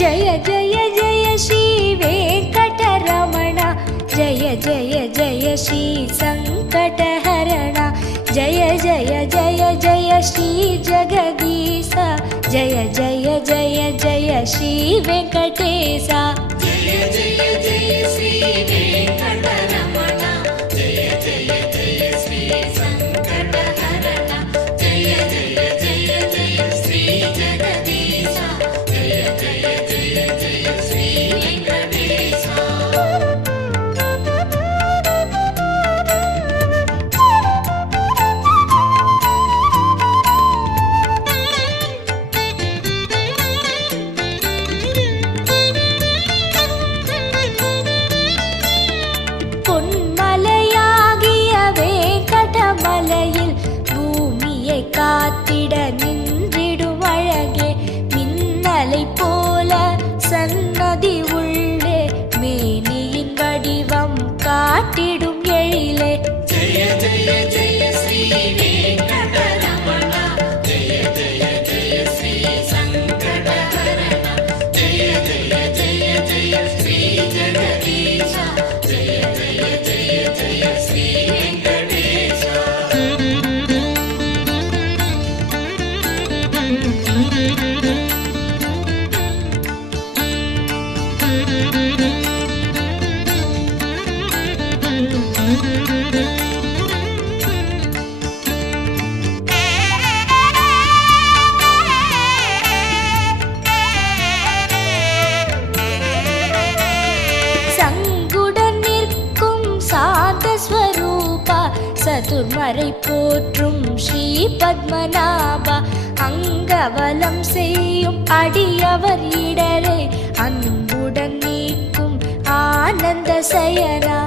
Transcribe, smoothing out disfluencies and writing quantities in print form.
जय जय जय श्री वेंकटरमण जय जय जय श्री संकटहरण जय जय जय जय श्री जगदीश जय जय जय जय श्री वेंकटेश जय जय जय श्री वेंकटरमण जय जय जय श्री संकटहरण जय जय जय जय श्री जगदीश जय जय जय जय श्री वेंकटेश காத்திட நின்றிடும் அழகே மின்னலை போல சன்னதி உள்ளே மேனியின் வடிவம் காட்டிடும் எழிலே ஜெய ஜெய ஜெய ஸ்ரீ வெங்கடரமண ஜெய ஜெய ஜெய ஸ்ரீ சங்கடஹரண ஜெய ஜெய ஜெய ஜெய ஸ்ரீ ஜெகதீஷ ஜெய ஜெய ஜெய ஜெய ஸ்ரீ வெங்கடேஷ சங்குடன் நிற்கும் சாந்த ஸ்வரூபா சதுர்மறை போற்றும் ஸ்ரீ பத்மநாபா அங்கவலம் செய்யும் அடியவர் இடரே அன்புடன் நீக்கும் ஆனந்த சயனா